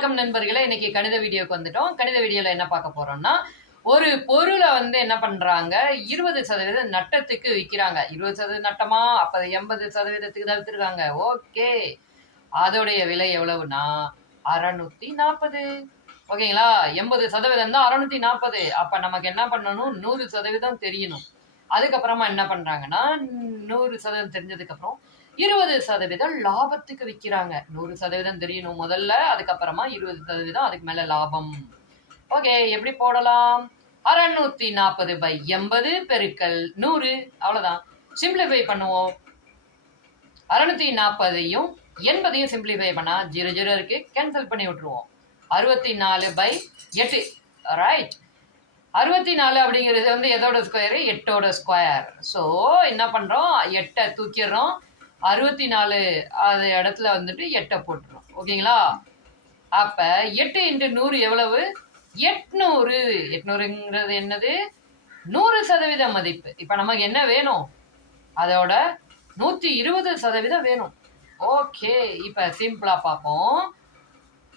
வணக்கம் நண்பர்களே. இன்னைக்கு கணித வீடியோக்கு வந்துட்டோம். கணித வீடியோல என்ன பார்க்க போறோம்னா, ஒரு பொருளை என்ன பண்றாங்க, 20% நட்டத்துக்கு விக்கிறாங்க. 20% நட்டமா? அப்ப 80%க்கு தான் வித்திருக்காங்க. ஓகே. அதோடைய விலை எவ்வளவுனா 640. ஓகேங்களா? 80% தான் 640. அப்ப நமக்கு என்ன பண்ணணும், 100% தெரியணும். அதுக்கப்புறமா என்ன பண்றாங்கன்னா, 100% தெரிஞ்சதுக்கு அப்புறம் 20% லாபத்துக்கு விக்கிறாங்க. 100% தெரியணும் முதல்ல, அதுக்கப்புறமா 20% அதுக்கு மேல லாபம். ஓகே, எப்படி போடலாம்? 640/80 பெருக்கல் 100. அவ்வளவுதான். சிம்பிளிஃபை பண்ணுவோம். 640ஐயும் 80ஐயும் சிம்பிளிஃபை பண்ணா 0 0 இருக்கு, கேன்சல் பண்ணி விட்டுருவோம். 64/8. ரைட். 64 அப்படிங்கிறது எதோட ஸ்கொயரு? 8ஓட ஸ்கொயர். ஸோ என்ன பண்றோம், 8 தூக்கிடுறோம். 64 அது இடத்துல 8 போட்டுரும். ஓகேங்களா? அப்ப 8 × 100 எவ்வளவு? 800. 800ங்கிறது என்னது? 100% மதிப்பு. இப்ப நமக்கு என்ன வேணும்? அதோட 120% வேணும். ஓகே, இப்ப சிம்பிளா பார்ப்போம்.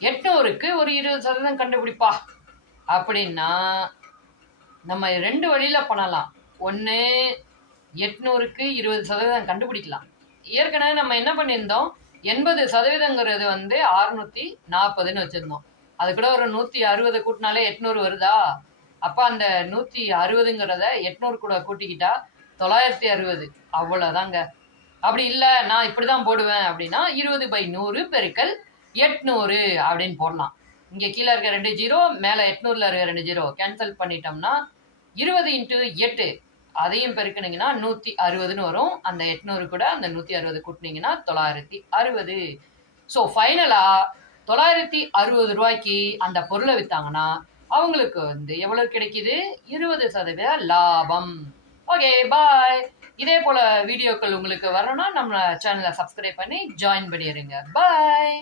800க்கு ஒரு 20% கண்டுபிடிப்பா அப்படின்னா நம்ம 2 வழியில பண்ணலாம். ஒன்று, 800க்கு 20% கண்டுபிடிக்கலாம். ஏற்கனவே நம்ம என்ன பண்ணியிருந்தோம், 80%ங்கிறது 640ன்னு வச்சிருந்தோம். அது கூட ஒரு 160 கூட்டினாலே 800 வருதா? அப்ப அந்த 160ங்கிறத 800 கூட கூட்டிக்கிட்டா 960. அவ்வளவுதாங்க. அப்படி இல்லை, நான் இப்படிதான் போடுவேன் அப்படின்னா 20/100 பெருக்கல் 800 அப்படின்னு போடலாம். இங்க கீழே இருக்க 2 0, மேல 800ல இருக்க 2 0 கேன்சல் பண்ணிட்டோம்னா 20 × 8 அதையும் பெருக்குனீங்கன்னா 160ன்னு வரும். அந்த 800 கூட அந்த 160 கூட்டினீங்கன்னா 960. ஸோ ஃபைனலா 960 ரூபாய்க்கு அந்த பொருளை வித்தாங்கன்னா அவங்களுக்கு எவ்வளவு கிடைக்குது? 20% லாபம். ஓகே, பாய். இதே போல வீடியோக்கள் உங்களுக்கு வரணும்னா நம்ம சேனலை சப்ஸ்கிரைப் பண்ணி ஜாயின் பண்ணிடுங்க. பாய்.